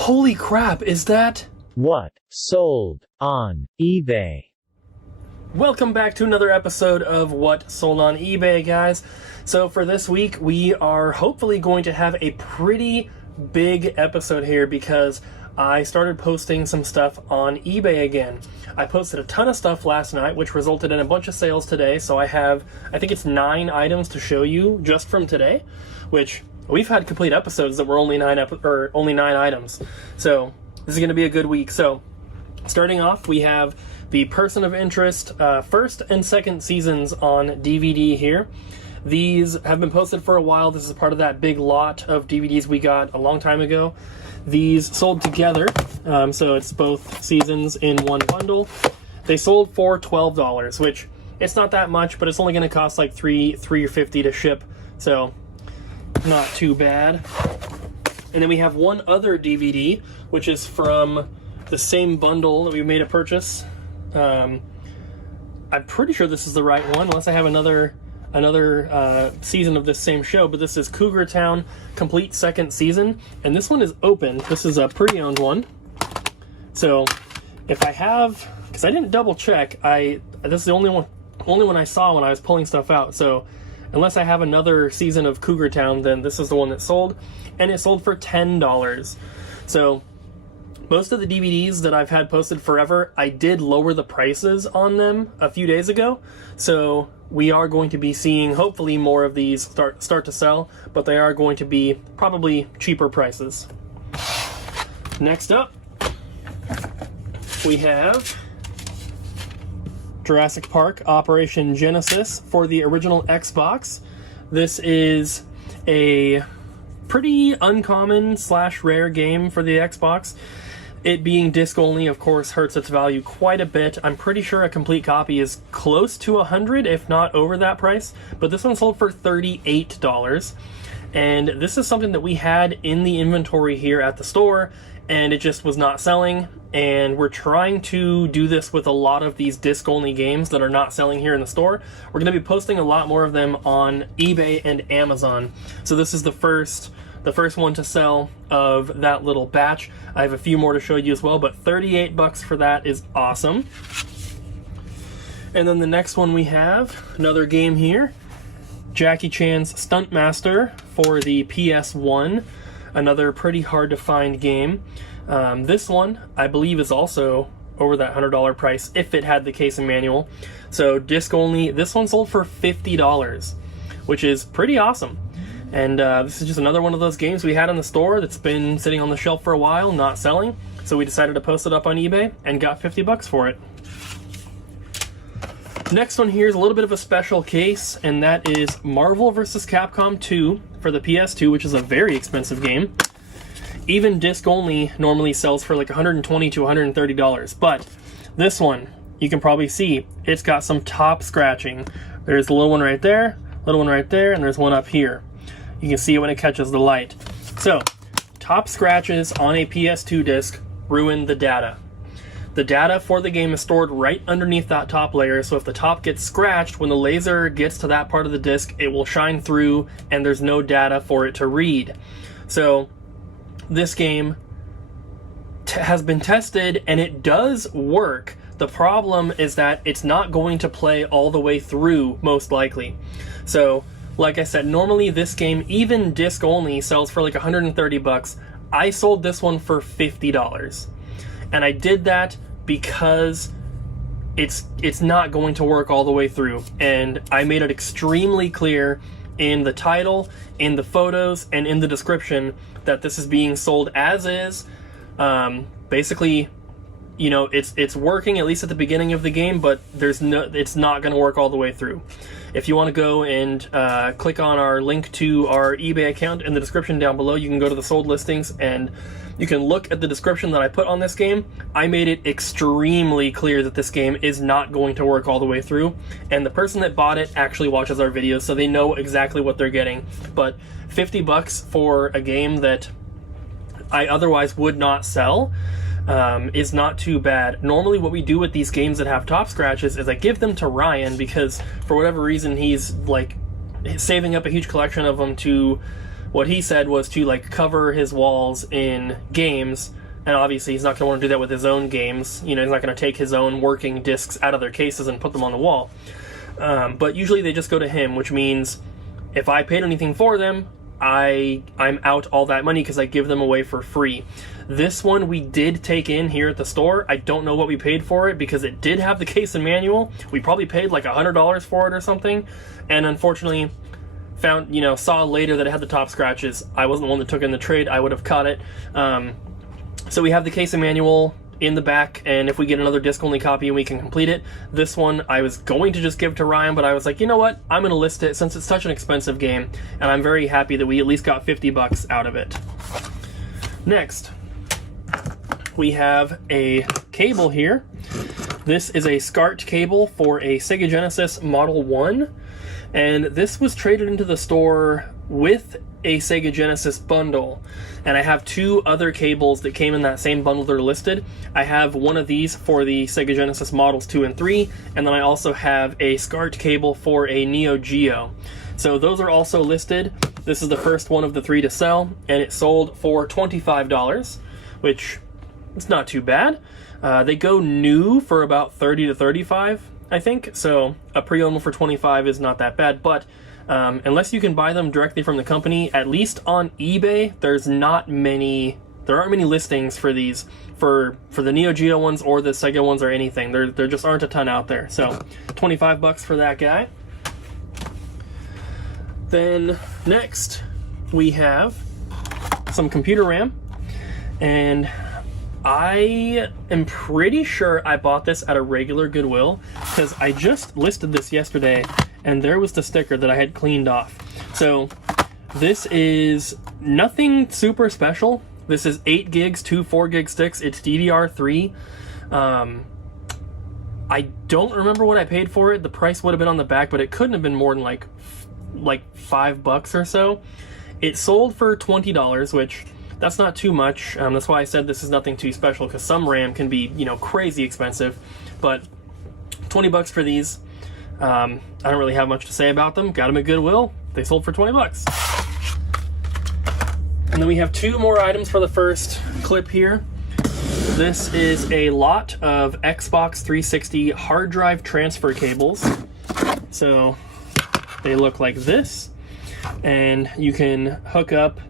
Holy crap, is that... What sold on eBay? Welcome back to another episode of What Sold on eBay, guys. So for this week, we are hopefully going to have a pretty big episode here because I started posting some stuff on eBay again. I posted a ton of stuff last night, which resulted in a bunch of sales today, so I think it's 9 items to show you just from today, which we've had complete episodes that were only 9 items. So this is going to be a good week. So starting off, we have the Person of Interest first and second seasons on DVD here. These have been posted for a while. This is part of that big lot of DVDs we got a long time ago. These sold together, so it's both seasons in one bundle. They sold for $12, which it's not that much, but it's only going to cost like $3 or $50 to ship, so not too bad. And then we have one other DVD, which is from the same bundle that we made a purchase. I'm pretty sure this is the right one, unless I have another season of this same show, but this is Cougar Town complete second season, and this one is open. This is a pre-owned one, so if I have, because I didn't double check, this is the only one I saw when I was pulling stuff out, so unless I have another season of Cougar Town, then this is the one that sold, and it sold for $10. So most of the DVDs that I've had posted forever, I did lower the prices on them a few days ago, so we are going to be seeing hopefully more of these start to sell, but they are going to be probably cheaper prices. Next up, we have Jurassic Park Operation Genesis for the original Xbox. This is a pretty uncommon / rare game for the Xbox. It being disc only, of course, hurts its value quite a bit. I'm pretty sure a complete copy is close to $100, if not over that price, but this one sold for $38. And this is something that we had in the inventory here at the store, and it just was not selling. And we're trying to do this with a lot of these disc-only games that are not selling here in the store. We're going to be posting a lot more of them on eBay and Amazon. So this is the first one to sell of that little batch. I have a few more to show you as well, but $38 for that is awesome. And then the next one we have, another game here, Jackie Chan's Stuntmaster for the PS1, another pretty hard to find game. This one, I believe, is also over that $100 price if it had the case and manual. So disc only, this one sold for $50, which is pretty awesome. And this is just another one of those games we had in the store that's been sitting on the shelf for a while, not selling. So we decided to post it up on eBay and got $50 for it. Next one here is a little bit of a special case, and that is Marvel vs. Capcom 2 for the PS2, which is a very expensive game. Even disc only normally sells for like $120 to $130, but this one, you can probably see, it's got some top scratching. There's a little one right there, and there's one up here. You can see it when it catches the light. So, top scratches on a PS2 disc ruin the data. The data for the game is stored right underneath that top layer, so if the top gets scratched, when the laser gets to that part of the disc, it will shine through and there's no data for it to read. So, this game has been tested and it does work. The problem is that it's not going to play all the way through, most likely. So, like I said, normally this game, even disc only, sells for like $130. I sold this one for $50. And I did that because it's not going to work all the way through. And I made it extremely clear in the title, in the photos, and in the description that this is being sold as is. Basically, you know, it's working at least at the beginning of the game, but it's not going to work all the way through. If you want to go and click on our link to our eBay account in the description down below, you can go to the sold listings and you can look at the description that I put on this game. I made it extremely clear that this game is not going to work all the way through, and the person that bought it actually watches our videos, so they know exactly what they're getting. But $50 for a game that I otherwise would not sell is not too bad. Normally what we do with these games that have top scratches is I give them to Ryan because for whatever reason he's like saving up a huge collection of them to what he said was to like cover his walls in games, and obviously he's not going to want to do that with his own games. You know, he's not going to take his own working discs out of their cases and put them on the wall. But usually they just go to him, which means if I paid anything for them, I'm out all that money because I give them away for free. This one we did take in here at the store. I don't know what we paid for it because it did have the case and manual. We probably paid like $100 for it or something, and unfortunately saw later that it had the top scratches. I wasn't the one that took in the trade. I would have caught it. So we have the case and manual in the back, and if we get another disc-only copy and we can complete it, this one I was going to just give to Ryan, but I was like, you know what? I'm going to list it since it's such an expensive game, and I'm very happy that we at least got $50 out of it. Next, we have a cable here. This is a Scart cable for a Sega Genesis Model 1, and this was traded into the store with a Sega Genesis bundle, and I have two other cables that came in that same bundle that are listed. I have one of these for the Sega Genesis Models 2 and 3, and then I also have a Scart cable for a Neo Geo. So those are also listed. This is the first one of the three to sell, and it sold for $25, which is not too bad. They go new for about $30 to $35, I think, so a pre-owned for $25 is not that bad, but unless you can buy them directly from the company, at least on eBay, there aren't many listings for these, for the Neo Geo ones or the Sega ones or anything. There just aren't a ton out there. So $25 for that guy. Then next we have some computer RAM, and I am pretty sure I bought this at a regular Goodwill because I just listed this yesterday and there was the sticker that I had cleaned off. So this is nothing super special. This is 8 gigs, 2 4-gig sticks. It's DDR3. I don't remember what I paid for it. The price would have been on the back, but it couldn't have been more than like $5 or so. It sold for $20, which that's not too much. That's why I said this is nothing too special, because some RAM can be, crazy expensive. But $20 for these. I don't really have much to say about them. Got them at Goodwill. They sold for $20. And then we have two more items for the first clip here. This is a lot of Xbox 360 hard drive transfer cables. So they look like this, and you can hook up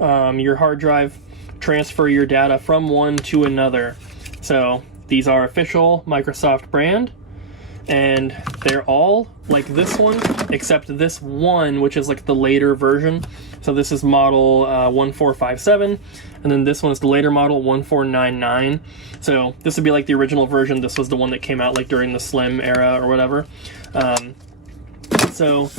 your hard drive, transfer your data from one to another. So these are official Microsoft brand, and they're all like this one, except this one, which is like the later version. So this is model 1457, and then this one is the later model 1499. So this would be like the original version. This was the one that came out like during the Slim era or whatever. So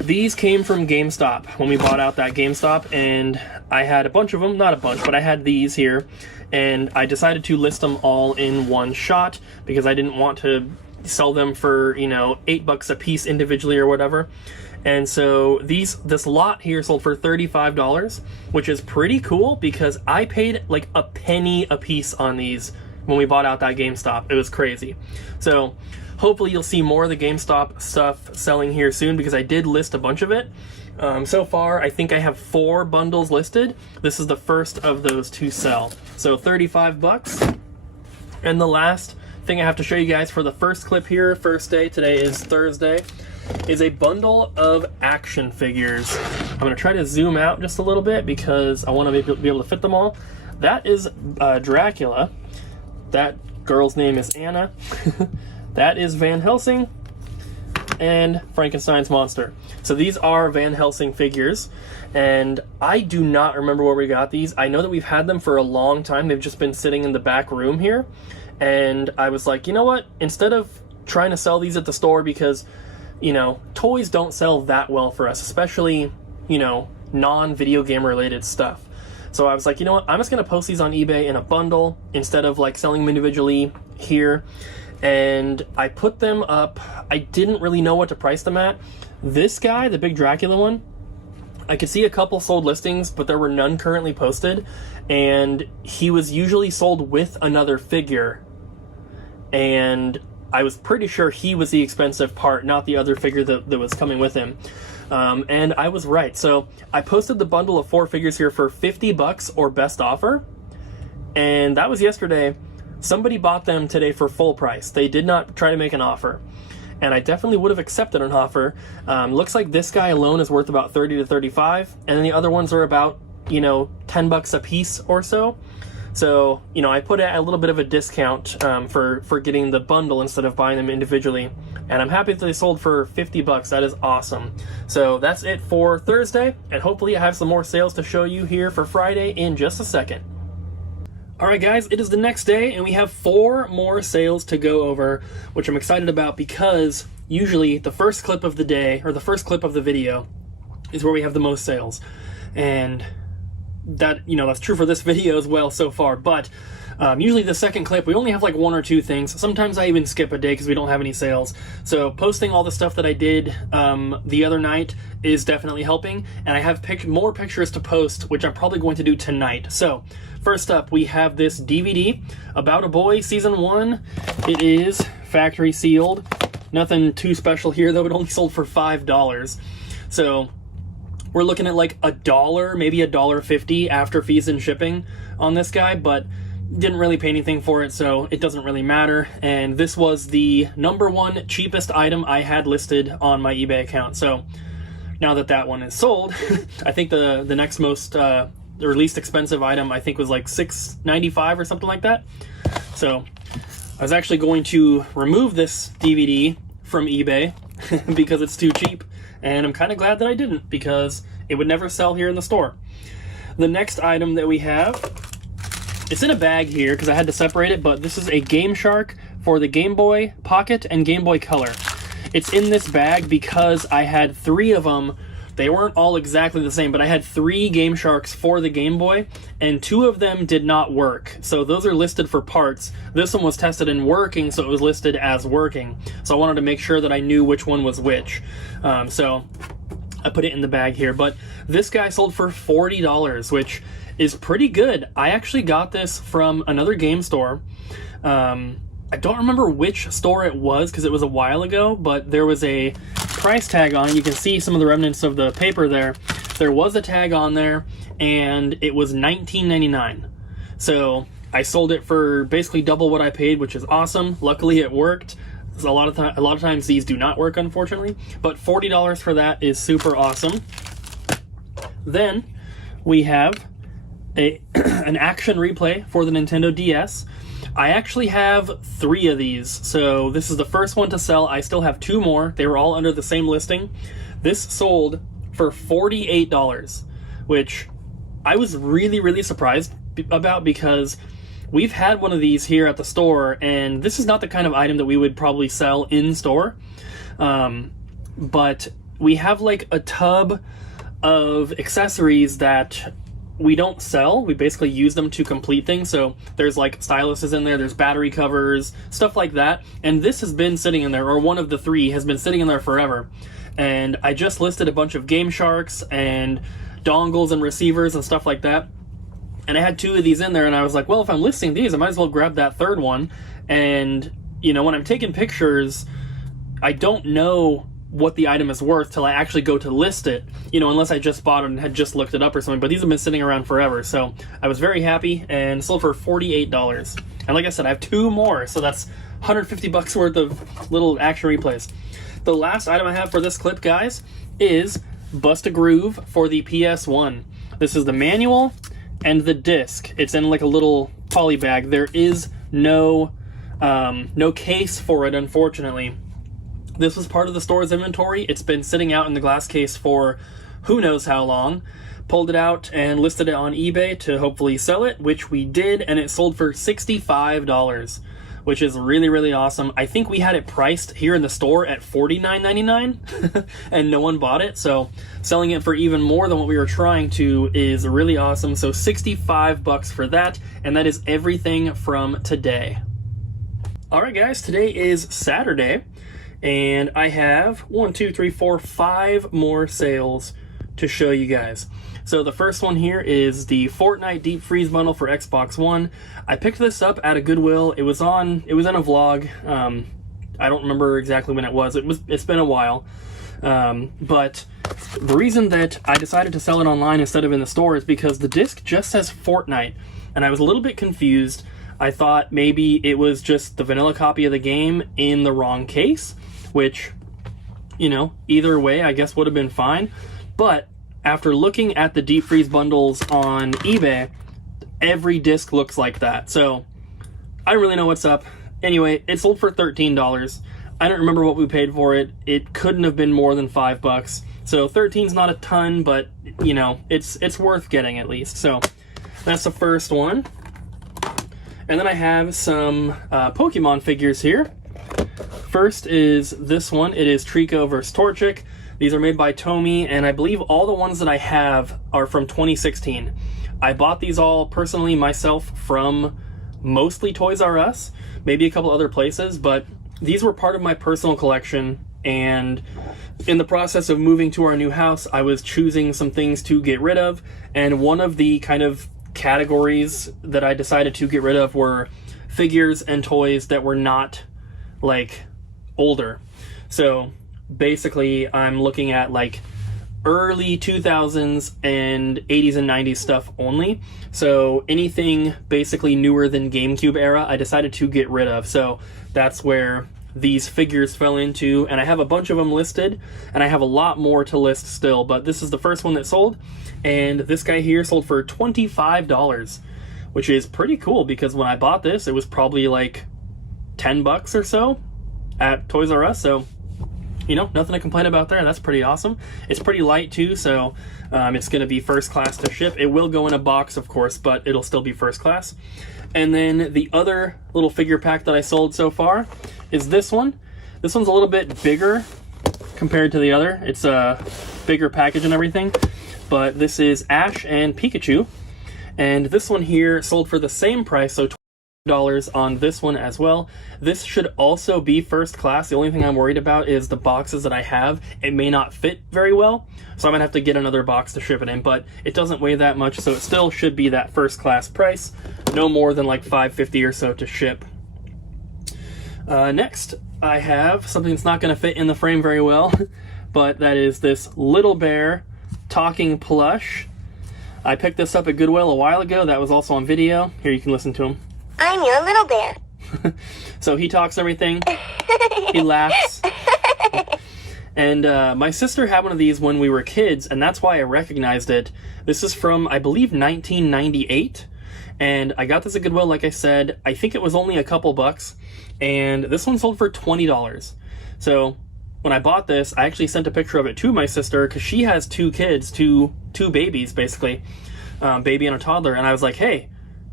these came from GameStop when we bought out that GameStop, and I had a bunch of them, not a bunch, but I had these here, and I decided to list them all in one shot because I didn't want to sell them for, $8 a piece individually or whatever. And so this lot here sold for $35, which is pretty cool because I paid like a penny a piece on these when we bought out that GameStop. It was crazy. So hopefully you'll see more of the GameStop stuff selling here soon because I did list a bunch of it. So far, I think I have 4 bundles listed. This is the first of those to sell. So $35. And the last thing I have to show you guys for the first clip here, first day, today is Thursday, is a bundle of action figures. I'm going to try to zoom out just a little bit because I want to be able to fit them all. That is Dracula. That girl's name is Anna. That is Van Helsing and Frankenstein's monster. So these are Van Helsing figures, and I do not remember where we got these. I know that we've had them for a long time. They've just been sitting in the back room here, and I was like, you know what? Instead of trying to sell these at the store, because, toys don't sell that well for us, especially, non-video game related stuff. So I was like, you know what? I'm just going to post these on eBay in a bundle instead of like selling them individually here. And I put them up. I didn't really know what to price them at. This guy, the big Dracula one, I could see a couple sold listings, but there were none currently posted. And he was usually sold with another figure. And I was pretty sure he was the expensive part, not the other figure that was coming with him. And I was right. So I posted the bundle of 4 figures here for $50 or best offer, and that was yesterday. Somebody bought them today for full price. They did not try to make an offer, and I definitely would have accepted an offer. Looks like this guy alone is worth about 30 to 35, and then the other ones are about, you know, $10 a piece or so. So, you know, I put a little bit of a discount for getting the bundle instead of buying them individually. And I'm happy that they sold for $50. That is awesome. So that's it for Thursday. And hopefully I have some more sales to show you here for Friday in just a second. Alright guys, it is the next day and we have 4 more sales to go over, which I'm excited about because usually the first clip of the day, or the first clip of the video, is where we have the most sales. And that, you know, that's true for this video as well so far, but usually the second clip we only have like 1 or 2 things. Sometimes I even skip a day because we don't have any sales. So posting all the stuff that I did the other night is definitely helping, and I have more pictures to post, which I'm probably going to do tonight. So first up, we have this DVD, About a Boy Season 1. It is factory sealed. Nothing too special here though, it only sold for $5. So we're looking at like $1, maybe $1.50 after fees and shipping on this guy, but didn't really pay anything for it, so it doesn't really matter. And this was the #1 cheapest item I had listed on my eBay account. So now that that one is sold, I think the next most or least expensive item I think was like $6.95 or something like that. So I was actually going to remove this DVD from eBay because it's too cheap. And I'm kind of glad that I didn't, because it would never sell here in the store. The next item that we have, it's in a bag here because I had to separate it, but this is a Game Shark for the Game Boy Pocket and Game Boy Color. It's in this bag because I had 3 of them. They weren't all exactly the same, but I had 3 Game Sharks for the Game Boy, and 2 of them did not work. So those are listed for parts. This one was tested and working, so it was listed as working. So I wanted to make sure that I knew which one was which. So I put it in the bag here. But this guy sold for $40, which is pretty good. I actually got this from another game store. I don't remember which store it was because it was a while ago, but there was a price tag on it. You can see some of the remnants of the paper there. There was a tag on there, and it was $19.99. So I sold it for basically double what I paid, which is awesome. Luckily, it worked. A lot of times these do not work, unfortunately, but $40 for that is super awesome. Then we have an action replay for the Nintendo DS. I actually have 3 of these, so this is the first one to sell. I still have 2 more. They were all under the same listing. This sold for $48, which I was really, really surprised about because we've had one of these here at the store, and this is not the kind of item that we would probably sell in store. But we have like a tub of accessories that we don't sell. We basically use them to complete things. So there's like styluses in there, there's battery covers, stuff like that. And this has been sitting in there, or one of the 3 has been sitting in there forever. And I just listed a bunch of Game Sharks and dongles and receivers and stuff like that. And I had 2 of these in there, and I was like, well, if I'm listing these, I might as well grab that 3rd one. And, you know, when I'm taking pictures, I don't know what the item is worth till I actually go to list it, you know, unless I just bought it and had just looked it up or something. But these have been sitting around forever, so I was very happy, and sold for $48. And like I said, I have 2 more, so that's $150 worth of little action replays. The last item I have for this clip, guys, is Bust a Groove for the PS1. This is the manual and the disc. It's in like a little poly bag. There is no case for it, unfortunately. This was part of the store's inventory. It's been sitting out in the glass case for who knows how long. Pulled it out and listed it on eBay to hopefully sell it, which we did, and it sold for $65, which is really, really awesome. I think we had it priced here in the store at $49.99 and no one bought it, so selling it for even more than what we were trying to is really awesome. So $65 for that, and that is everything from today. Alright guys, today is Saturday, and I have 5 more sales to show you guys. So the first one here is the Fortnite Deep Freeze bundle for Xbox One. I picked this up at a Goodwill. It was in a vlog. I don't remember exactly when it was. It's been a while. But the reason that I decided to sell it online instead of in the store is because the disc just says Fortnite, and I was a little bit confused. I thought maybe it was just the vanilla copy of the game in the wrong case, which, you know, either way I guess would have been fine. But after looking at the deep freeze bundles on eBay, every disc looks like that. So I don't really know what's up. Anyway, it sold for $13. I don't remember what we paid for it. It couldn't have been more than $5. So 13's not a ton, but you know, it's worth getting at least. So that's the first one. And then I have some Pokemon figures here. First is this one. It is Trico versus Torchic. These are made by Tomy, and I believe all the ones that I have are from 2016. I bought these all personally myself from mostly Toys R Us, maybe a couple other places, but these were part of my personal collection, and in the process of moving to our new house, I was choosing some things to get rid of, and one of the kind of categories that I decided to get rid of were figures and toys that were not, like, older. So basically, I'm looking at, like, early 2000s and 80s and 90s stuff only. So anything basically newer than GameCube era, I decided to get rid of. So that's where these figures fell into, and I have a bunch of them listed, and I have a lot more to list still, but this is the first one that sold, and this guy here sold for $25, which is pretty cool because when I bought this, it was probably like $10 or so at Toys R Us, so you know, nothing to complain about there. That's pretty awesome. It's pretty light too, so it's going to be first class to ship. It will go in a box, of course, but it'll still be first class. And then the other little figure pack that I sold so far is this one. This one's a little bit bigger compared to the other. It's a bigger package and everything, but this is Ash and Pikachu. And this one here sold for the same price, so $20 on this one as well. This should also be first class. The only thing I'm worried about is the boxes that I have. It may not fit very well, so I'm gonna have to get another box to ship it in, but it doesn't weigh that much, so it still should be that first class price. No more than like $5.50 or so to ship. Next, I have something that's not gonna fit in the frame very well, but that is this Little Bear talking plush. I picked this up at Goodwill a while ago. That was also on video. Here, you can listen to him. I'm your little bear. So he talks everything. He laughs. And my sister had one of these when we were kids, and that's why I recognized it. This is from, I believe, 1998. And I got this at Goodwill, like I said. I think it was only a couple bucks. And this one sold for $20. So when I bought this, I actually sent a picture of it to my sister because she has two kids, two babies, basically. Baby and a toddler. And I was like, hey,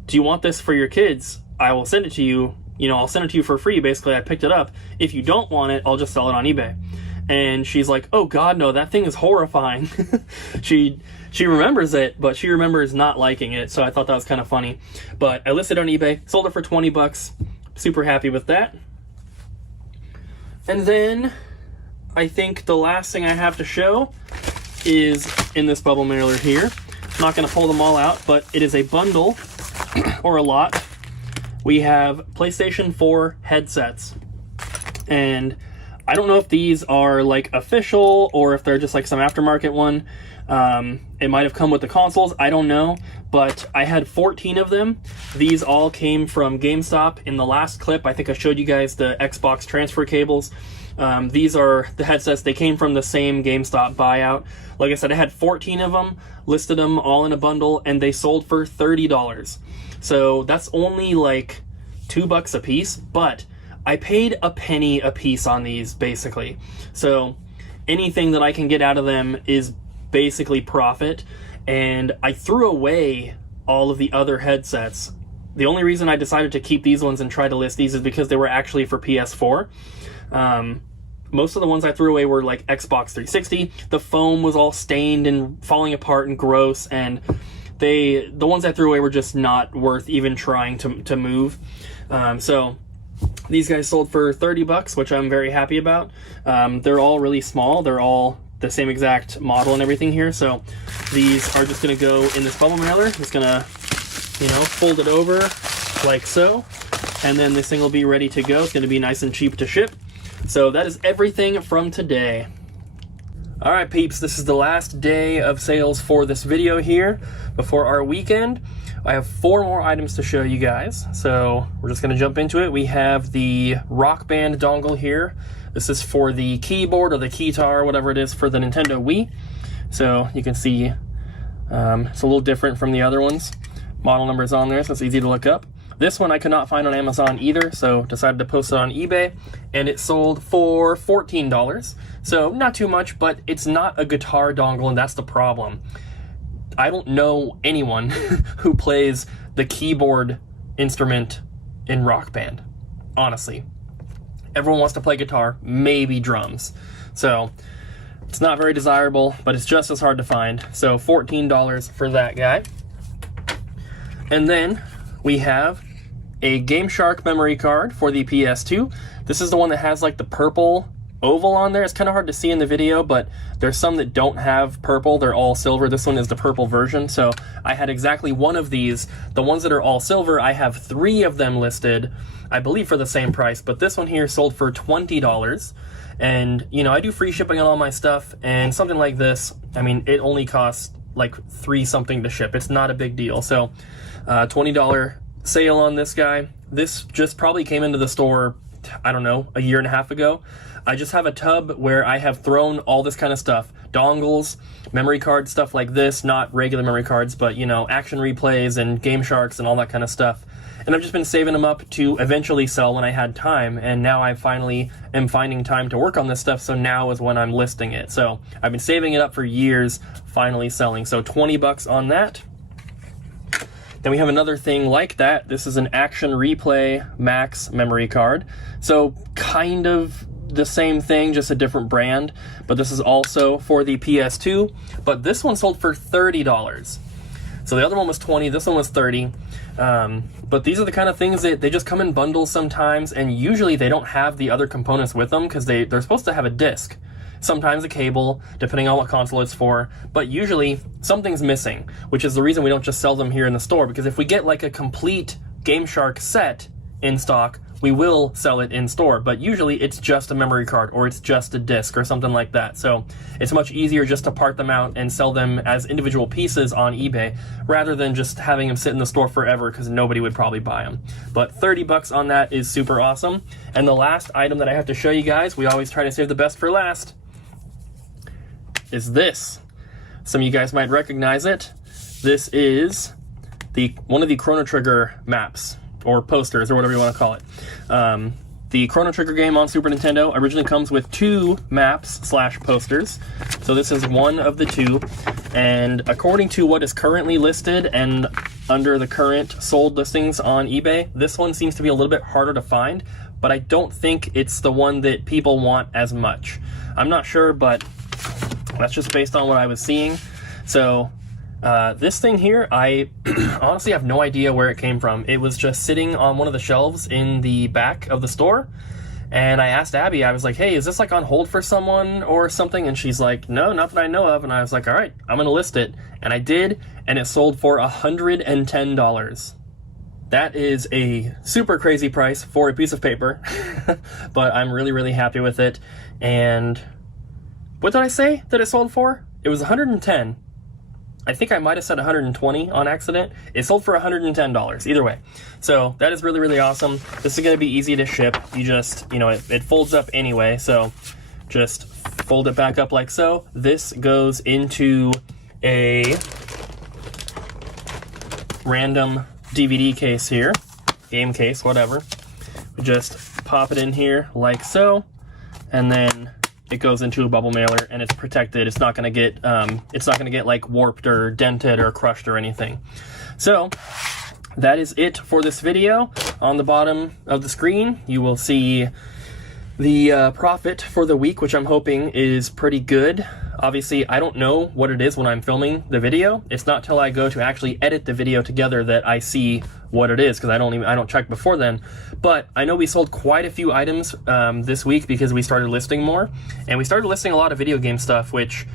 do you want this for your kids? I will send it to you. You know, I'll send it to you for free. Basically, I picked it up. If you don't want it, I'll just sell it on eBay. And she's like, oh God, no, that thing is horrifying. She remembers it, but she remembers not liking it. So I thought that was kind of funny. But I listed it on eBay, sold it for $20. Super happy with that. And then I think the last thing I have to show is in this bubble mailer here. I'm not going to pull them all out, but it is a bundle or a lot. We have PlayStation 4 headsets. And I don't know if these are like official or if they're just like some aftermarket one. It might have come with the consoles, I don't know, but I had 14 of them. These all came from GameStop. In the last clip, I think I showed you guys the Xbox transfer cables. These are the headsets. They came from the same GameStop buyout. Like I said, I had 14 of them, listed them all in a bundle, and they sold for $30. So that's only like $2 a piece, but I paid a penny a piece on these, basically. So anything that I can get out of them is basically profit, and I threw away all of the other headsets. The only reason I decided to keep these ones and try to list these is because they were actually for PS4. Most of the ones I threw away were like Xbox 360. The foam was all stained and falling apart and gross, and the ones I threw away were just not worth even trying to move. So these guys sold for $30, which I'm very happy about. They're all really small. They're all the same exact model and everything here. So these are just going to go in this bubble mailer. Just going to, you know, fold it over like so. And then this thing will be ready to go. It's going to be nice and cheap to ship. So that is everything from today. Alright peeps, this is the last day of sales for this video here before our weekend. I have 4 more items to show you guys, so we're just going to jump into it. We have the Rock Band dongle here. This is for the keyboard or the keytar, whatever it is, for the Nintendo Wii. So you can see it's a little different from the other ones. Model number is on there, so it's easy to look up. This one I could not find on Amazon either, so decided to post it on eBay, and it sold for $14. So not too much, but it's not a guitar dongle, and that's the problem. I don't know anyone who plays the keyboard instrument in Rock Band, honestly. Everyone wants to play guitar, maybe drums. So it's not very desirable, but it's just as hard to find. So $14 for that guy. And then we have a Game Shark memory card for the PS2. This is the one that has like the purple oval on there. It's kind of hard to see in the video, but there's some that don't have purple. They're all silver. This one is the purple version. So I had exactly one of these. The ones that are all silver, I have 3 of them listed, I believe for the same price, but this one here sold for $20. And, you know, I do free shipping on all my stuff, and something like this, I mean, it only costs like $3 something to ship. It's not a big deal. So $20 sale on this guy. This just probably came into the store, I don't know, a year and a half ago. I just have a tub where I have thrown all this kind of stuff. Dongles, memory cards, stuff like this, not regular memory cards, but, you know, action replays and Game Sharks and all that kind of stuff. And I've just been saving them up to eventually sell when I had time, and now I finally am finding time to work on this stuff, so now is when I'm listing it. So I've been saving it up for years, finally selling. So $20 on that. Then we have another thing like that. This is an Action Replay Max memory card. So kind of the same thing, just a different brand, but this is also for the PS2, but this one sold for $30. So the other one was $20, this one was $30. But these are the kind of things that they just come in bundles sometimes, and usually they don't have the other components with them because they're supposed to have a disc. Sometimes a cable, depending on what console it's for, but usually something's missing, which is the reason we don't just sell them here in the store, because if we get like a complete Game Shark set in stock, we will sell it in store, but usually it's just a memory card or it's just a disc or something like that. So it's much easier just to part them out and sell them as individual pieces on eBay rather than just having them sit in the store forever because nobody would probably buy them. But $30 on that is super awesome. And the last item that I have to show you guys, we always try to save the best for last, is this. Some of you guys might recognize it. This is one of the Chrono Trigger maps, or posters, or whatever you want to call it. The Chrono Trigger game on Super Nintendo originally comes with 2 maps/posters. So this is one of the 2. And according to what is currently listed and under the current sold listings on eBay, this one seems to be a little bit harder to find, but I don't think it's the one that people want as much. I'm not sure, but that's just based on what I was seeing. So this thing here, I honestly have no idea where it came from. It was just sitting on one of the shelves in the back of the store, and I asked Abby, I was like, hey, is this like on hold for someone or something? And she's like, no, not that I know of. And I was like, all right, I'm gonna list it. And I did, and it sold for $110. That is a super crazy price for a piece of paper, but I'm really, really happy with it. And what did I say that it sold for? It was $110. I think I might have said $120 on accident. It sold for $110, either way. So that is really, really awesome. This is going to be easy to ship. You just, you know, it folds up anyway, so just fold it back up like so. This goes into a random DVD case here, game case, whatever. We just pop it in here like so, and then it goes into a bubble mailer, and it's protected. It's not gonna get like warped or dented or crushed or anything. So that is it for this video. On the bottom of the screen, you will see the profit for the week, which I'm hoping is pretty good. Obviously, I don't know what it is when I'm filming the video. It's not till I go to actually edit the video together that I see what it is, because I don't check before then. But I know we sold quite a few items this week because we started listing more, and we started listing a lot of video game stuff, which,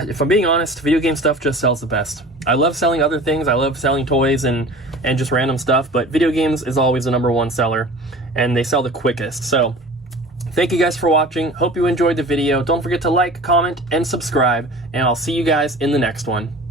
if I'm being honest, video game stuff just sells the best. I love selling other things. I love selling toys and just random stuff, but video games is always the #1 seller, and they sell the quickest. So Thank you guys for watching. Hope you enjoyed the video. Don't forget to like, comment, and subscribe, and I'll see you guys in the next one.